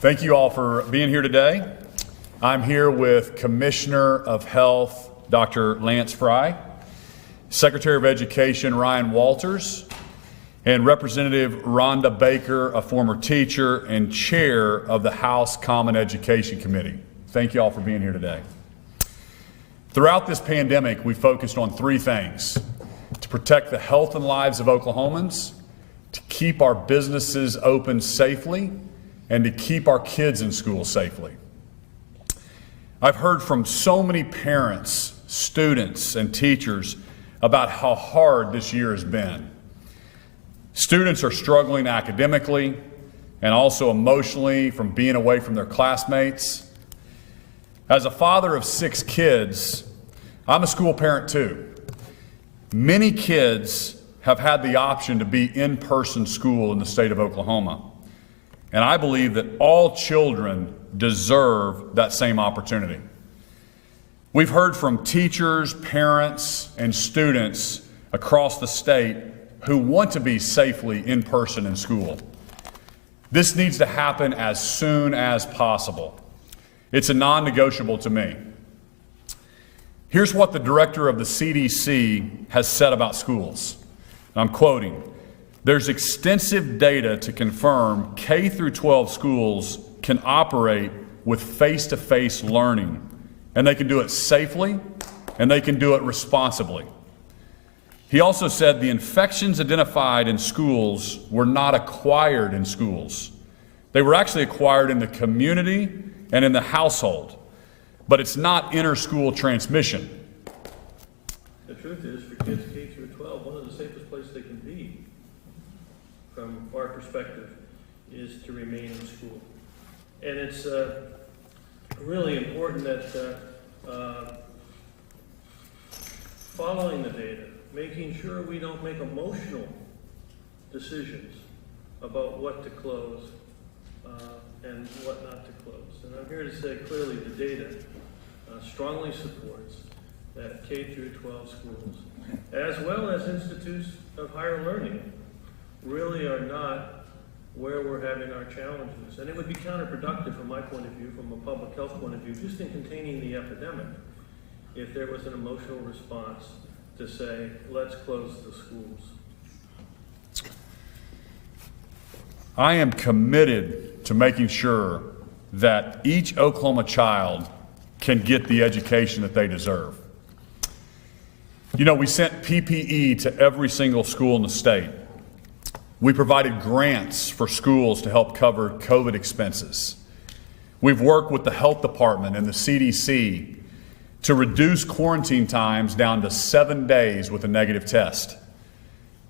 Thank you all for being here today. I'm here with Commissioner of Health, Dr. Lance Frye, Secretary of Education, Ryan Walters, and Representative Rhonda Baker, a former teacher and chair of the House Common Education Committee. Thank you all for being here today. Throughout this pandemic, we focused on three things: to protect the health and lives of Oklahomans, to keep our businesses open safely, and to keep our kids in school safely. I've heard from so many parents, students, and teachers about how hard this year has been. Students are struggling academically and also emotionally from being away from their classmates. As a father of 6 kids, I'm a school parent too. Many kids have had the option to be in-person school in the state of Oklahoma. And I believe that all children deserve that same opportunity. We've heard from teachers, parents, and students across the state who want to be safely in person in school. This needs to happen as soon as possible. It's a non-negotiable to me. Here's what the director of the CDC has said about schools. I'm quoting, "There's extensive data to confirm K through 12 schools can operate with face-to-face learning, and they can do it safely, and they can do it responsibly." He also said the infections identified in schools were not acquired in schools. They were actually acquired in the community and in the household, but it's not inter-school transmission. The truth is, for kids K through 12, one of the safest places they can be, from our perspective, is to remain in school. And it's really important that following the data, making sure we don't make emotional decisions about what to close and what not to close. And I'm here to say clearly the data strongly supports that K through 12 schools, as well as institutes of higher learning, really are not where we're having our challenges. And it would be counterproductive from my point of view, from a public health point of view, just in containing the epidemic, if there was an emotional response to say, let's close the schools. I am committed to making sure that each Oklahoma child can get the education that they deserve. You know, we sent PPE to every single school in the state. We provided grants for schools to help cover COVID expenses. We've worked with the health department and the CDC to reduce quarantine times down to 7 days with a negative test.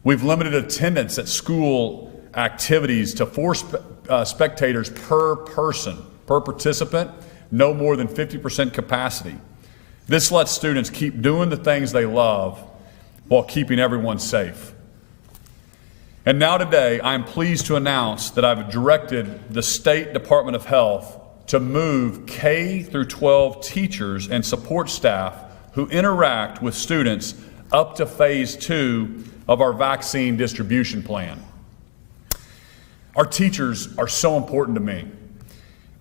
We've limited attendance at school activities to 4 spectators per person, per participant, no more than 50% capacity. This lets students keep doing the things they love while keeping everyone safe. And now today, I'm pleased to announce that I've directed the State Department of Health to move K through 12 teachers and support staff who interact with students up to phase 2 of our vaccine distribution plan. Our teachers are so important to me.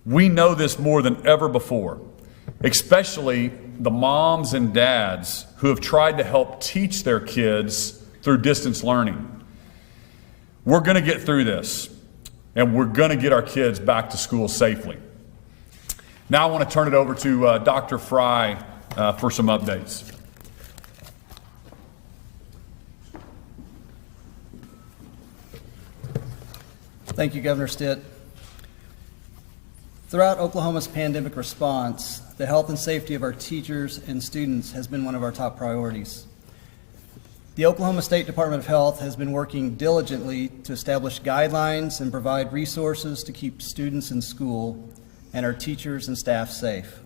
We know this more than ever before, especially the moms and dads who have tried to help teach their kids through distance learning. We're going to get through this, and we're going to get our kids back to school safely. Now I want to turn it over to Dr. Frye for some updates. Thank you, Governor Stitt. Throughout Oklahoma's pandemic response, the health and safety of our teachers and students has been one of our top priorities. The Oklahoma State Department of Health has been working diligently to establish guidelines and provide resources to keep students in school and our teachers and staff safe.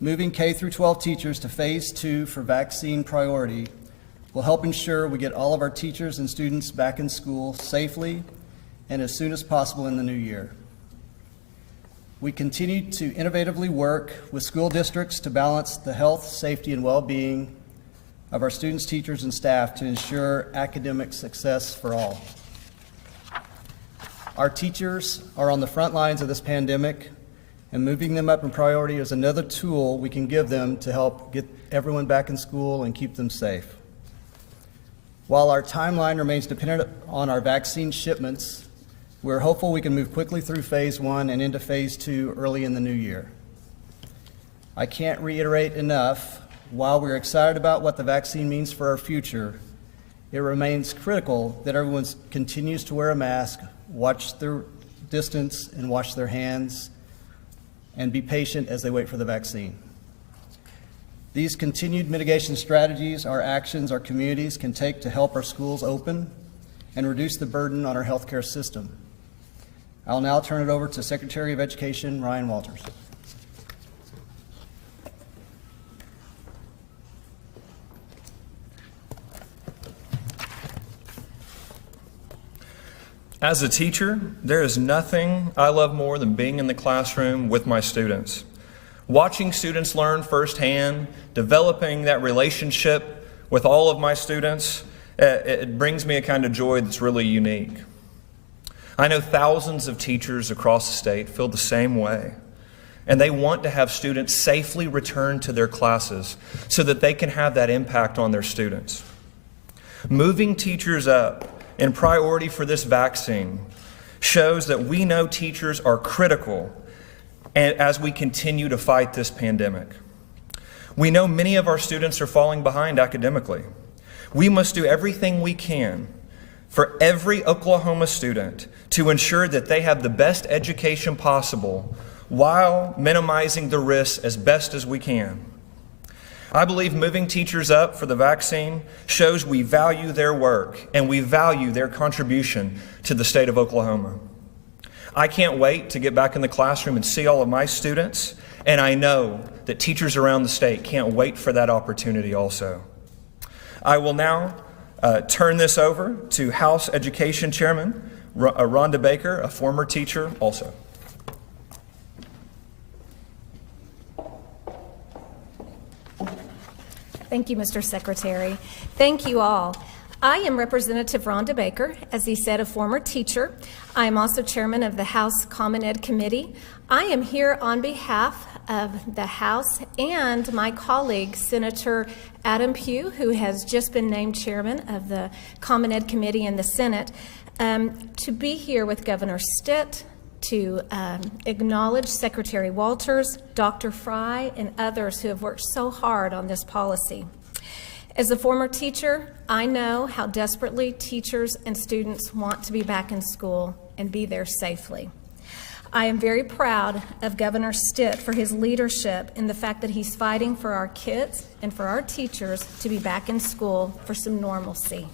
Moving K through 12 teachers to phase 2 for vaccine priority will help ensure we get all of our teachers and students back in school safely and as soon as possible in the new year. We continue to innovatively work with school districts to balance the health, safety, and well-being of our students, teachers, and staff to ensure academic success for all. Our teachers are on the front lines of this pandemic, and moving them up in priority is another tool we can give them to help get everyone back in school and keep them safe. While our timeline remains dependent on our vaccine shipments, we're hopeful we can move quickly through phase 1 and into phase 2 early in the new year. I can't reiterate enough, while we're excited about what the vaccine means for our future, it remains critical that everyone continues to wear a mask, watch their distance, and wash their hands, and be patient as they wait for the vaccine. These continued mitigation strategies are actions our communities can take to help our schools open and reduce the burden on our healthcare system. I'll now turn it over to Secretary of Education Ryan Walters. As a teacher, there is nothing I love more than being in the classroom with my students. Watching students learn firsthand, developing that relationship with all of my students, it brings me a kind of joy that's really unique. I know thousands of teachers across the state feel the same way, and they want to have students safely return to their classes so that they can have that impact on their students. Moving teachers up in priority for this vaccine shows that we know teachers are critical as we continue to fight this pandemic. We know many of our students are falling behind academically. We must do everything we can for every Oklahoma student to ensure that they have the best education possible while minimizing the risks as best as we can. I believe moving teachers up for the vaccine shows we value their work and we value their contribution to the state of Oklahoma. I can't wait to get back in the classroom and see all of my students, and I know that teachers around the state can't wait for that opportunity also. I will now turn this over to House Education Chairman Rhonda Baker, a former teacher also. Thank you, Mr. Secretary. Thank you all. I am Representative Rhonda Baker, as he said, a former teacher. I am also chairman of the House Common Ed Committee. I am here on behalf of the House and my colleague, Senator Adam Pugh, who has just been named chairman of the Common Ed Committee in the Senate, to be here with Governor Stitt, to acknowledge Secretary Walters, Dr. Frye, and others who have worked so hard on this policy. As a former teacher, I know how desperately teachers and students want to be back in school and be there safely. I am very proud of Governor Stitt for his leadership in the fact that he's fighting for our kids and for our teachers to be back in school for some normalcy.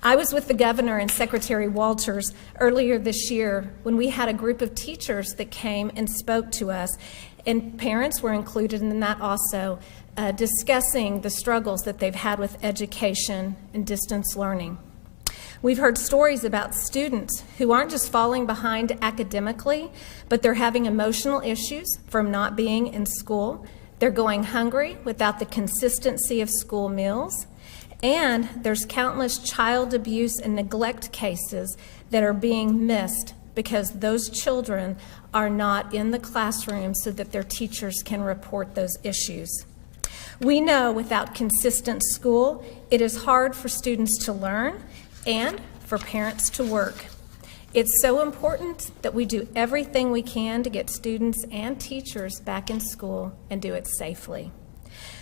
I was with the governor and Secretary Walters earlier this year when we had a group of teachers that came and spoke to us, and parents were included in that also, discussing the struggles that they've had with education and distance learning. We've heard stories about students who aren't just falling behind academically, but they're having emotional issues from not being in school. They're going hungry without the consistency of school meals. And there's countless child abuse and neglect cases that are being missed because those children are not in the classroom so that their teachers can report those issues. We know without consistent school, it is hard for students to learn and for parents to work. It's so important that we do everything we can to get students and teachers back in school and do it safely.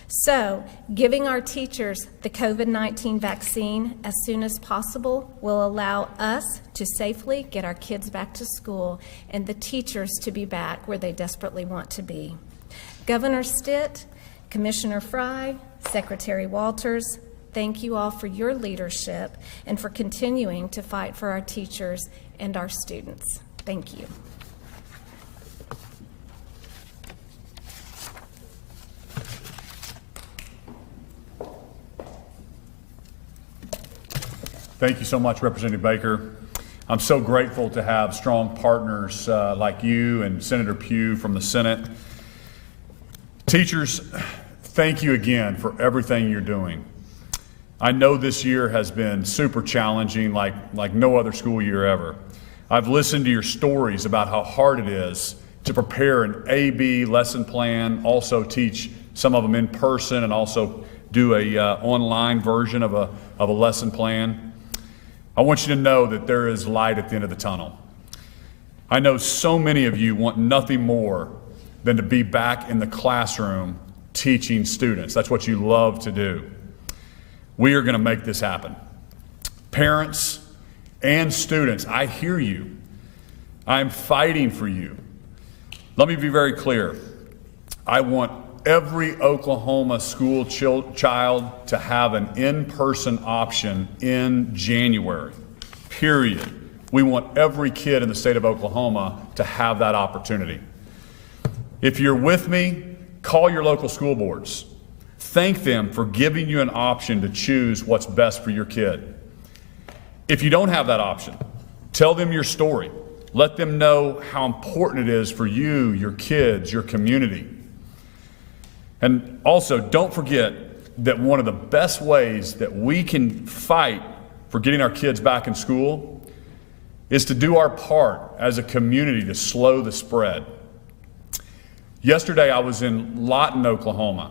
So, giving our teachers the COVID-19 vaccine as soon as possible will allow us to safely get our kids back to school and the teachers to be back where they desperately want to be. Governor Stitt, Commissioner Frye, Secretary Walters, thank you all for your leadership and for continuing to fight for our teachers and our students. Thank you. Thank you so much, Representative Baker. I'm so grateful to have strong partners like you and Senator Pugh from the Senate. Teachers, thank you again for everything you're doing. I know this year has been super challenging, like no other school year ever. I've listened to your stories about how hard it is to prepare an A-B lesson plan, also teach some of them in person and also do a online version of a lesson plan. I want you to know that there is light at the end of the tunnel. I know so many of you want nothing more than to be back in the classroom teaching students. That's what you love to do. We are going to make this happen. Parents and students, I hear you. I'm fighting for you. Let me be very clear. I want every Oklahoma school child to have an in-person option in January, period. We want every kid in the state of Oklahoma to have that opportunity. If you're with me, call your local school boards. Thank them for giving you an option to choose what's best for your kid. If you don't have that option, tell them your story. Let them know how important it is for you, your kids, your community. And also, don't forget that one of the best ways that we can fight for getting our kids back in school is to do our part as a community to slow the spread. Yesterday, I was in Lawton, Oklahoma,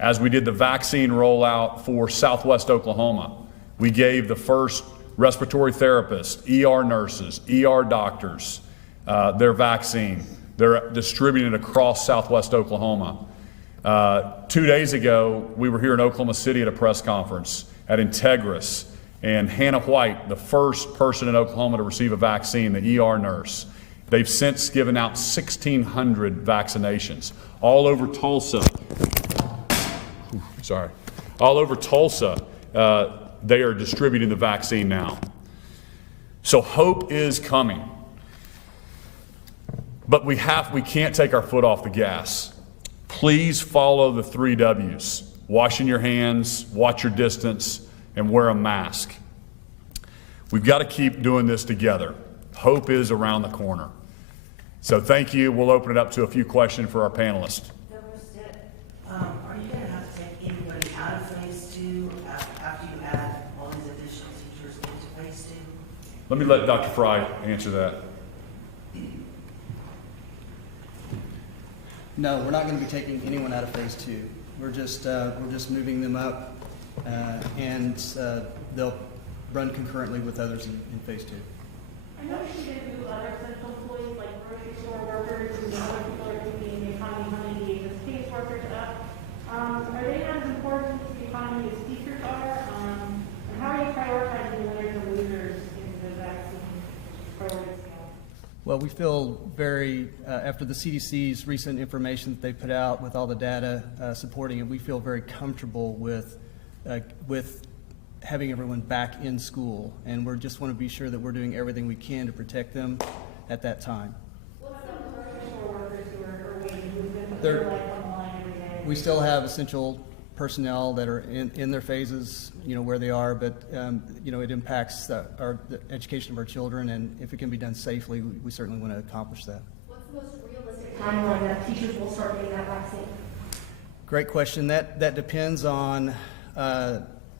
as we did the vaccine rollout for Southwest Oklahoma. We gave the first respiratory therapists, ER nurses, ER doctors, their vaccine. They're distributing it across Southwest Oklahoma. 2 days ago, we were here in Oklahoma City at a press conference at Integris, and Hannah White, the first person in Oklahoma to receive a vaccine, the ER nurse. They've since given out 1,600 vaccinations. All over Tulsa, all over Tulsa, they are distributing the vaccine now. So hope is coming. But we can't take our foot off the gas. Please follow the 3 W's. Washing your hands, watch your distance, and wear a mask. We've got to keep doing this together. Hope is around the corner. So thank you. We'll open it up to a few questions for our panelists. Kevin Stitt, are you going to have to take anybody out of phase 2 after you add all these additional teachers into phase 2? Let me let Dr. Frye answer that. No, we're not going to be taking anyone out of phase 2. We're just moving them up, and they'll run concurrently with others in phase 2. I noticed you didn't do other essential employees like grocery store workers and other people are thinking the economy money as case workers up. Are they not as important to the economy as teachers are? And how are you prioritizing the winners and losers in the vaccine priority scale? Well, we feel very, after the CDC's recent information that they put out with all the data supporting it, we feel very comfortable with having everyone back in school, and we just want to be sure that we're doing everything we can to protect them at that time. What's the grocery store workers who are waiting, who've been They're- like on the line every day? We still have essential personnel that are in their phases, where they are, but it impacts the education of our children, and if it can be done safely, we certainly want to accomplish that. What's the most realistic timeline that teachers will start getting that vaccine? Great question. That depends on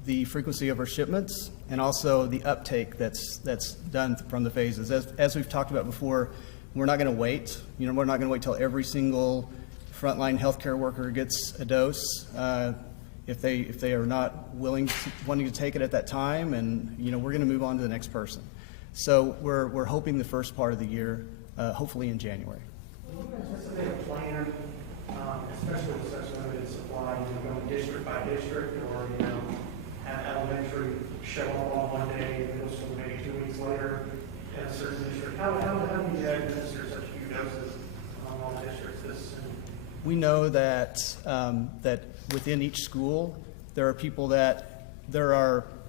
the frequency of our shipments and also the uptake that's done from the phases. As we've talked about before, we're not going to wait. We're not going to wait till every single frontline healthcare worker gets a dose. If they are not wanting to take it at that time, and we're going to move on to the next person. So we're hoping the first part of the year, hopefully in January. Do you anticipate a plan, especially with such limited supply, going district by district, or have elementary show up on one day and middle school maybe 2 weeks later in a certain district? How do you administer such few doses among all districts this soon? We know that that within each school, there are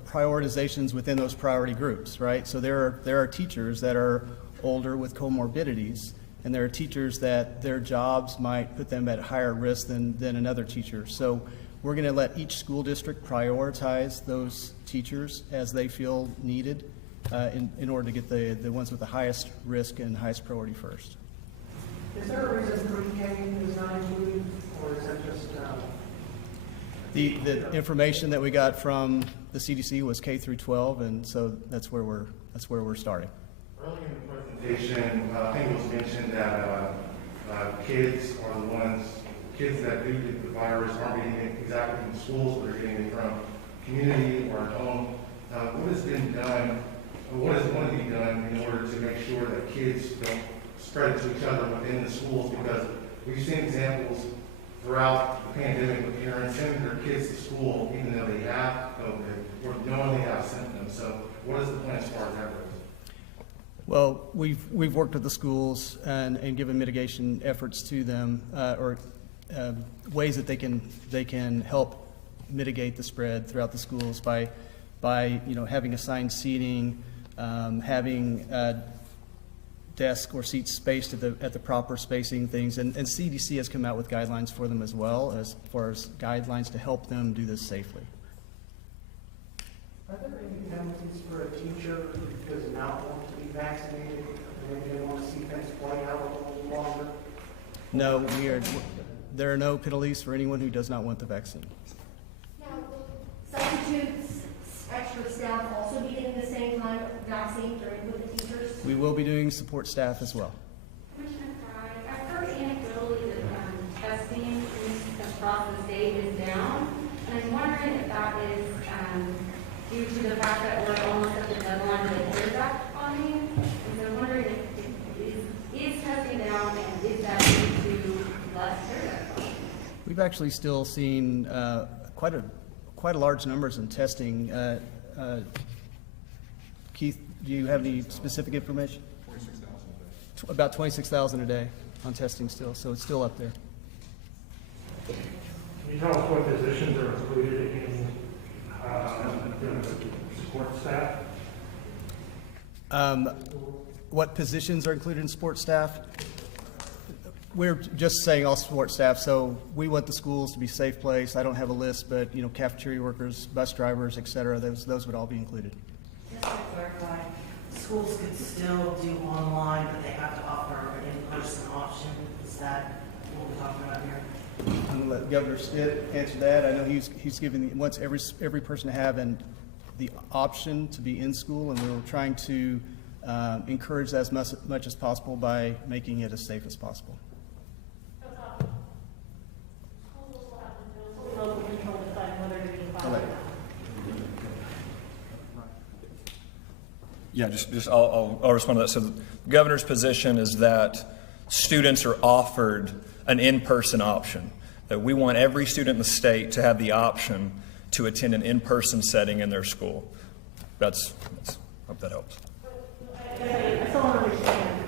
prioritizations within those priority groups, right? So there are teachers that are older with comorbidities, and there are teachers that their jobs might put them at higher risk than another teacher. So we're going to let each school district prioritize those teachers as they feel needed in order to get the ones with the highest risk and highest priority first. Is there a reason pre-K is not included, or is that just... The information that we got from the CDC was K through 12, and so that's where we're starting. Early in the presentation, I think it was mentioned that kids are the ones, kids that do get the virus aren't getting it exactly from schools, but they're getting it from community or at home. What has been done, or what is going to be done in order to make sure that kids don't spread it to each other within the schools? Because we've seen examples throughout the pandemic of parents sending their kids to school even though they have COVID or knowing they have symptoms. So what is the plan as far as that goes? Well, we've worked with the schools and given mitigation efforts to them, ways that they can help mitigate the spread throughout the schools by having assigned seating, having desk or seats spaced at the proper spacing things, and CDC has come out with guidelines for them as well, as far as guidelines to help them do this safely. Are there any penalties for a teacher who does not want to be vaccinated and maybe they want to see things play out a little longer? No, there are no penalties for anyone who does not want the vaccine. Now, substitutes, extra staff also be getting the same time vaccine during with the teachers? We will be doing support staff as well. Commissioner Frye, I've heard anecdotally that testing across the state is down, and I'm wondering if that is due to the fact that we're almost at the deadline of the CARES funding. And so I'm wondering if is testing down, and is that due to less CARES funding? We've actually still seen quite a large numbers in testing. Keith, do you have any specific information? 26,000 a day. About 26,000 a day on testing still, so it's still up there. Can you tell us what positions are included in support staff? What positions are included in support staff? We're just saying all support staff, so we want the schools to be a safe place. I don't have a list, but cafeteria workers, bus drivers, et cetera, those would all be included. Just to clarify, schools could still do online, but they have to offer an in-person option. Is that what we're talking about here? I'm going to let Governor Stitt answer that. I know he's giving wants every person to have the option to be in school, and we're trying to encourage that as much as possible by making it as safe as possible. That's awesome. Schools will have to local control decide whether to be involved or not. Yeah, I'll respond to that. So the governor's position is that students are offered an in-person option, that we want every student in the state to have the option to attend an in-person setting in their school. That's hope that helps. I still don't understand.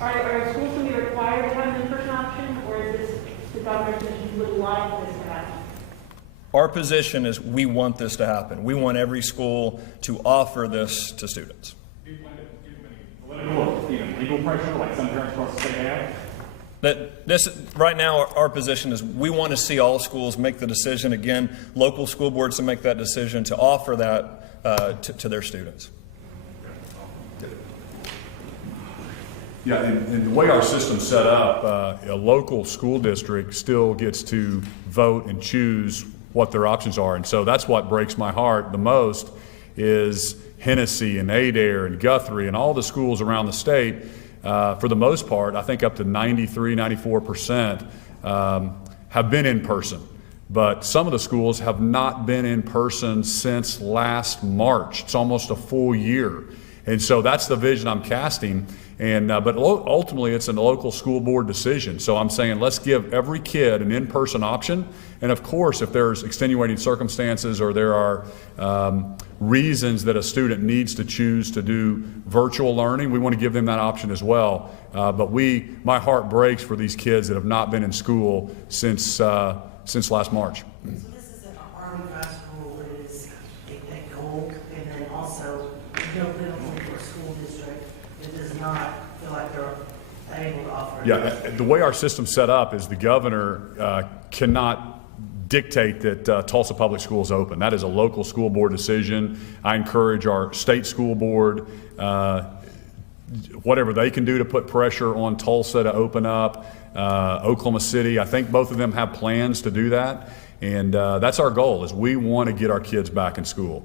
Are schools going to be required to have an in-person option, or is this the governor's position you would like this to happen? Our position is we want this to happen. We want every school to offer this to students. Political, even legal pressure, like some parents across the state have? Right now, our position is we want to see all schools make the decision, again, local school boards to make that decision to offer that to their students. Yeah, and the way our system's set up, a local school district still gets to vote and choose what their options are. And so that's what breaks my heart the most is Hennessy and Adair and Guthrie and all the schools around the state, for the most part, I think up to 93, 94% have been in person. But some of the schools have not been in person since last March. It's almost a full year. And so that's the vision I'm casting. And but ultimately, it's a local school board decision. So I'm saying let's give every kid an in-person option. And of course, if there's extenuating circumstances or there are reasons that a student needs to choose to do virtual learning, we want to give them that option as well. But my heart breaks for these kids that have not been in school since last March. So this is an hard and fast rule. It is a goal, and then also no penalty for a school district that does not feel like they're able to offer it. Yeah, the way our system's set up is the governor cannot dictate that Tulsa Public Schools open. That is a local school board decision. I encourage our state school board, whatever they can do to put pressure on Tulsa to open up. Oklahoma City, I think both of them have plans to do that. And that's our goal, is we want to get our kids back in school.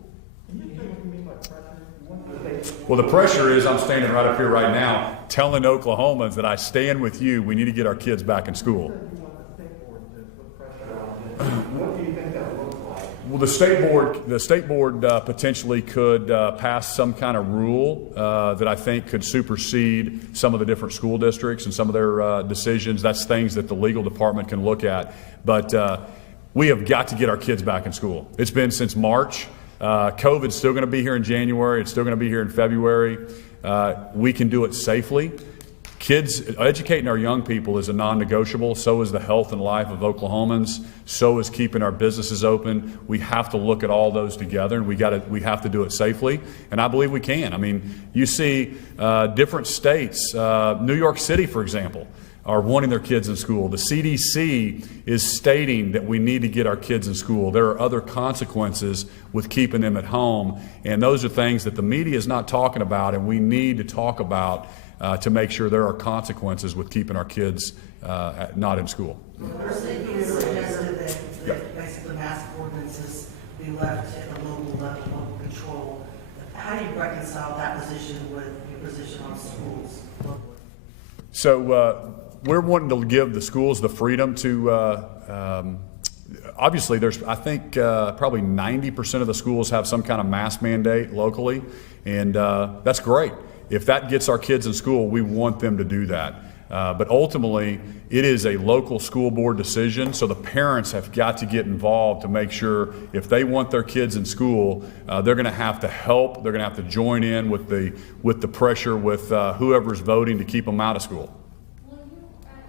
Can you say what you mean by pressure? You want the state Well, the pressure is I'm standing right up here right now telling Oklahomans that I stand with you. We need to get our kids back in school. What do you think that will look like? Well, the state board potentially could pass some kind of rule that I think could supersede some of the different school districts and some of their decisions. That's things that the legal department can look at. But we have got to get our kids back in school. It's been since March. COVID's still going to be here in January. It's still going to be here in February. We can do it safely. Kids, educating our young people is a non-negotiable. So is the health and life of Oklahomans. So is keeping our businesses open. We have to look at all those together, and we have to do it safely. And I believe we can. I mean, you see different states, New York City, for example, are wanting their kids in school. The CDC is stating that we need to get our kids in school. There are other consequences with keeping them at home, and those are things that the media is not talking about, and we need to talk about to make sure there are consequences with keeping our kids not in school. Our city has suggested that basically mask ordinances be left at the local level, local control. How do you reconcile that position with your position on schools locally? So we're wanting to give the schools the freedom to, obviously there's, I think probably 90% of the schools have some kind of mask mandate locally, and that's great. If that gets our kids in school, we want them to do that. But ultimately, it is a local school board decision, so the parents have got to get involved to make sure if they want their kids in school, they're going to have to help. They're going to have to join in with the pressure with whoever's voting to keep them out of school. Well,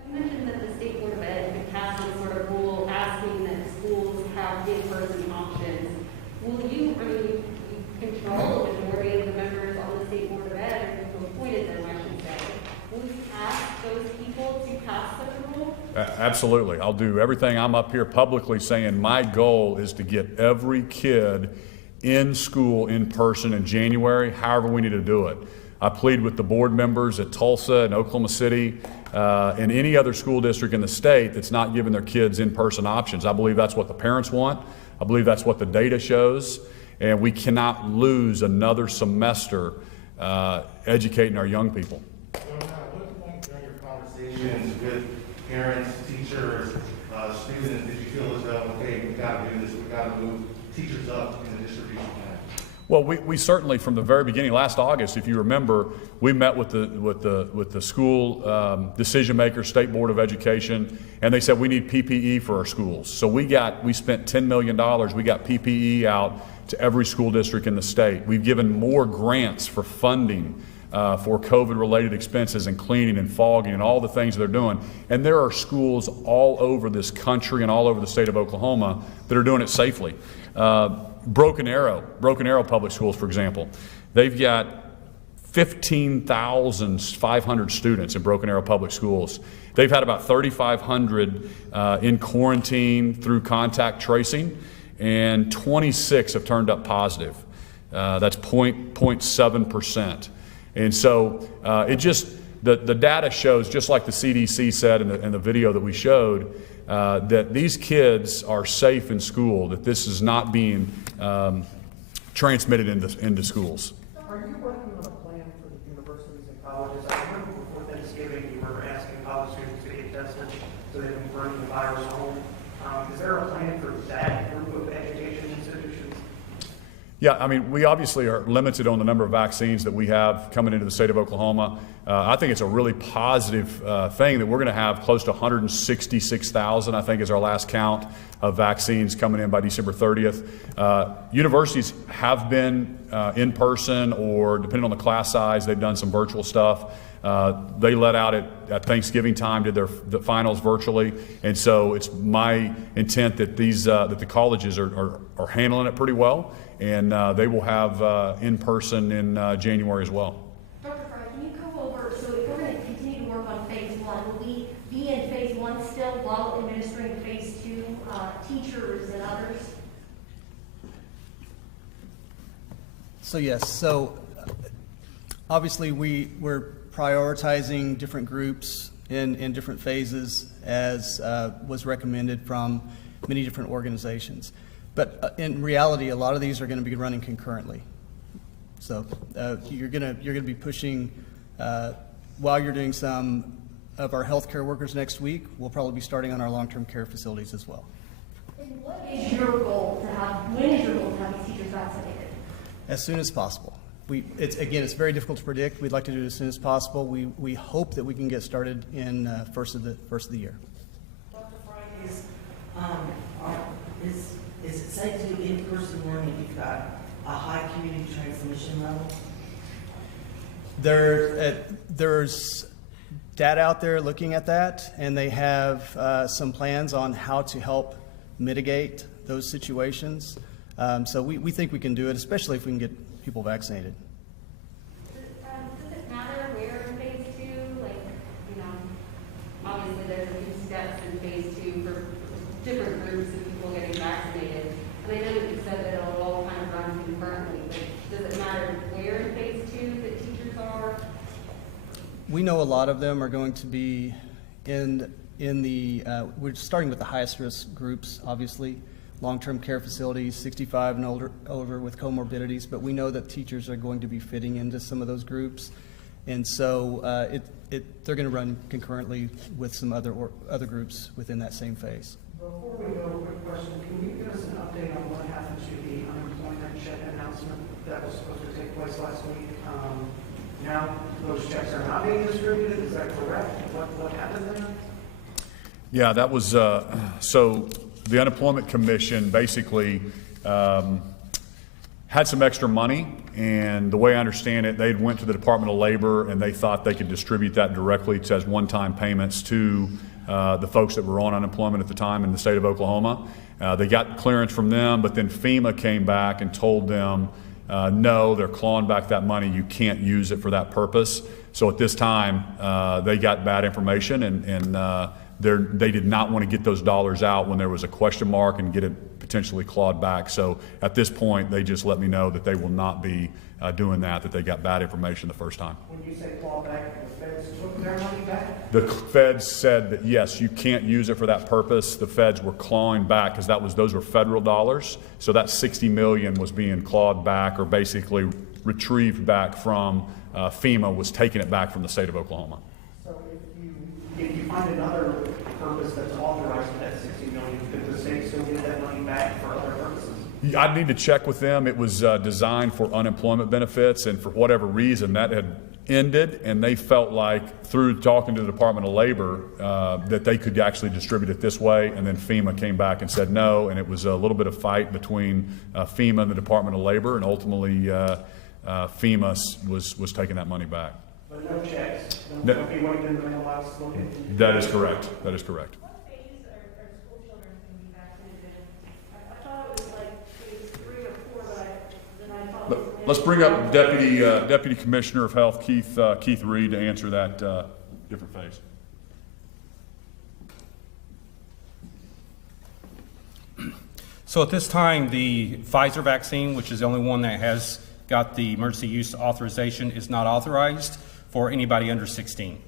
you mentioned that the State Board of Ed could pass some sort of rule asking that schools have in-person options. Will you, I mean, you control the majority of the members on the State Board of Ed, or who appointed them, I should say. Will you ask those people to pass such a rule? Absolutely. I'll do everything. I'm up here publicly saying my goal is to get every kid in school in person in January, however we need to do it. I plead with the board members at Tulsa and Oklahoma City and any other school district in the state that's not giving their kids in-person options. I believe that's what the parents want. I believe that's what the data shows. And we cannot lose another semester educating our young people. So now, at what point during your conversations with parents, teachers, students, did you feel as though, okay, we got to do this, we got to move teachers up in the distribution plan? Well, we certainly, from the very beginning, last August, if you remember, we met with the school decision makers, State Board of Education, and they said we need PPE for our schools. So we spent $10 million. We got PPE out to every school district in the state. We've given more grants for funding for COVID-related expenses and cleaning and fogging and all the things they're doing. And there are schools all over this country and all over the state of Oklahoma that are doing it safely. Broken Arrow Public Schools, for example, they've got 15,500 students in Broken Arrow Public Schools. They've had about 3,500 in quarantine through contact tracing, and 26 have turned up positive. That's 0.7%. And so it just, the data shows, just like the CDC said in the video that we showed, that these kids are safe in school, that this is not being transmitted into schools. Are you working on a plan for the universities and colleges? I remember before Thanksgiving, you were asking college students to get tested so they can bring the virus home. Is there a plan for that group of education institutions? Yeah, I mean, we obviously are limited on the number of vaccines that we have coming into the state of Oklahoma. I think it's a really positive thing that we're going to have close to 166,000, I think is our last count of vaccines coming in by December 30th. Universities have been in person, or depending on the class size, they've done some virtual stuff. They let out at Thanksgiving time, did the finals virtually, and so it's my intent that that the colleges are handling it pretty well, and they will have in person in January as well. Dr. Frye, can you go over, so if we're going to continue to work on phase one, will we be in phase one still while administering phase two, teachers and others? So yes, so obviously we're prioritizing different groups in different phases as was recommended from many different organizations. But in reality, a lot of these are going to be running concurrently. So you're gonna be pushing, while you're doing some of our healthcare workers next week, we'll probably be starting on our long-term care facilities as well. And what is your goal to have, when is your goal to have these teachers vaccinated? As soon as possible. It's very difficult to predict. We'd like to do it as soon as possible. We hope that we can get started in first of the year. Dr. Frye, is it safe to do in-person learning if you've got a high community transmission level? There's data out there looking at that, and they have some plans on how to help mitigate those situations. So we think we can do it, especially if we can get people vaccinated. Does it matter where in phase 2? Like, obviously there's a few steps in phase 2 for different groups of people getting vaccinated. And I know that you said that it'll all kind of run concurrently, but does it matter where in phase 2 that teachers are? We know a lot of them are going to be in the, we're starting with the highest risk groups, obviously, long-term care facilities, 65 and older with comorbidities, but we know that teachers are going to be fitting into some of those groups. And so they're going to run concurrently with some other groups within that same phase. Before we go, a quick question. Can you give us an update on what happened to the unemployment check announcement that was supposed to take place last week? Now those checks are not being distributed. Is that correct? What happened there? Yeah, that was, so the Unemployment Commission basically had some extra money, and the way I understand it, they went to the Department of Labor and they thought they could distribute that directly as one-time payments to the folks that were on unemployment at the time in the state of Oklahoma. They got clearance from them, but then FEMA came back and told them, no, they're clawing back that money. You can't use it for that purpose. So at this time, they got bad information, and they did not want to get those dollars out when there was a question mark and get it potentially clawed back. So at this point, they just let me know that they will not be doing that they got bad information the first time. When you say claw back, the feds took their money back? The feds said that, yes, you can't use it for that purpose. The feds were clawing back because those were federal dollars. So that $60 million was being clawed back, or basically retrieved back from FEMA, was taking it back from the state of Oklahoma. So if you find another purpose that's authorized for that $60 million, could the state still get that money back for other purposes? I'd need to check with them. It was designed for unemployment benefits, and for whatever reason that had ended, and they felt like through talking to the Department of Labor that they could actually distribute it this way, and then FEMA came back and said no, and it was a little bit of fight between FEMA and the Department of Labor, and ultimately FEMA was taking that money back. But no checks? No. Don't be waiting in the mailbox looking? That is correct. That is correct. What phase are school children going to be vaccinated in? I thought it was like phase 3 or 4, but then I thought it was... Let's bring up Deputy Commissioner of Health Keith Reed to answer that different phase. So at this time, the Pfizer vaccine, which is the only one that has got the emergency use authorization, is not authorized for anybody under 16.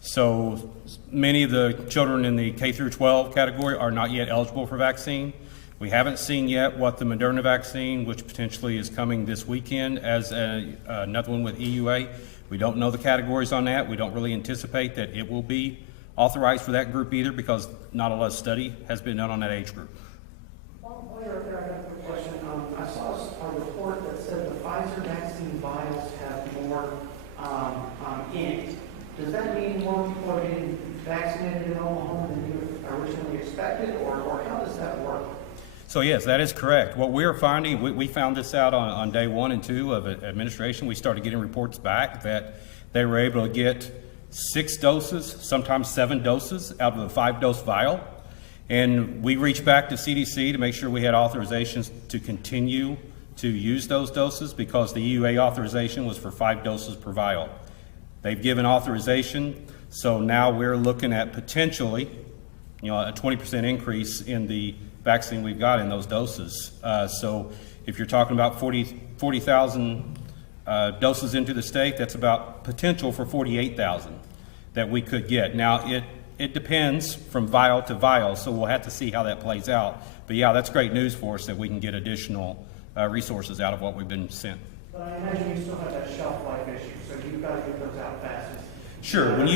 So many of the children in the K through 12 category are not yet eligible for vaccine. We haven't seen yet what the Moderna vaccine, which potentially is coming this weekend as another one with EUA. We don't know the categories on that. We don't really anticipate that it will be authorized for that group either, because not a lot of study has been done on that age group. While you're up there, I got a quick question. I saw a report that said the Pfizer vaccine vials have more in it. Does that mean more people are getting vaccinated in Oklahoma than you originally expected, or how does that work? So yes, that is correct. What we're finding, we found this out on day 1 and 2 of administration. We started getting reports back that they were able to get 6 doses, sometimes 7 doses out of a 5-dose vial. And we reached back to CDC to make sure we had authorizations to continue to use those doses, because the EUA authorization was for 5 doses per vial. They've given authorization, so now we're looking at potentially, a 20% increase in the vaccine we've got in those doses. So if you're talking about 40,000 doses into the state, that's about potential for 48,000 that we could get. Now, it depends from vial to vial, so we'll have to see how that plays out. But yeah, that's great news for us that we can get additional resources out of what we've been sent. But I imagine you still have that shelf life issue, so you've got to get those out fastest. Sure, when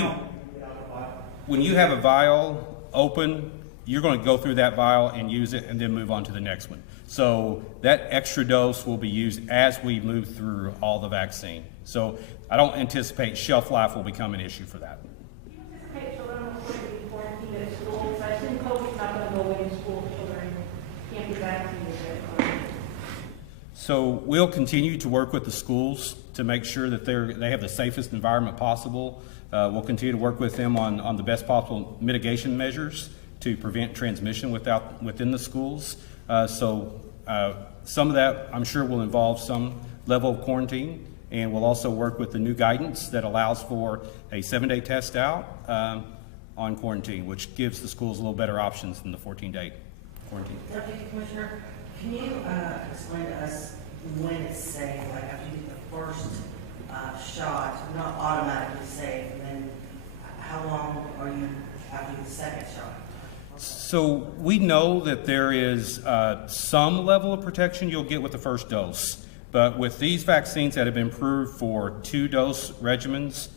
you have a vial open, you're going to go through that vial and use it and then move on to the next one. So that extra dose will be used as we move through all the vaccine. So I don't anticipate shelf life will become an issue for that. Do you anticipate children will be quarantined at school? Because I assume COVID's not going to go away in school, children can't be vaccinated. So we'll continue to work with the schools to make sure that they have the safest environment possible. We'll continue to work with them on the best possible mitigation measures to prevent transmission within the schools. So some of that, I'm sure, will involve some level of quarantine, and we'll also work with the new guidance that allows for a 7-day test out on quarantine, which gives the schools a little better options than the 14-day quarantine. Deputy Commissioner, can you explain to us when it's safe, like after you get the first shot, not automatically safe, and then how long are you after the second shot? So we know that there is some level of protection you'll get with the first dose, but with these vaccines that have been approved for 2-dose regimens,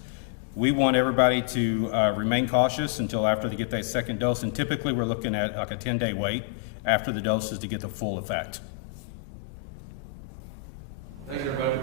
we want everybody to remain cautious until after they get that second dose, and typically we're looking at like a 10-day wait after the doses to get the full effect. Thanks, everybody.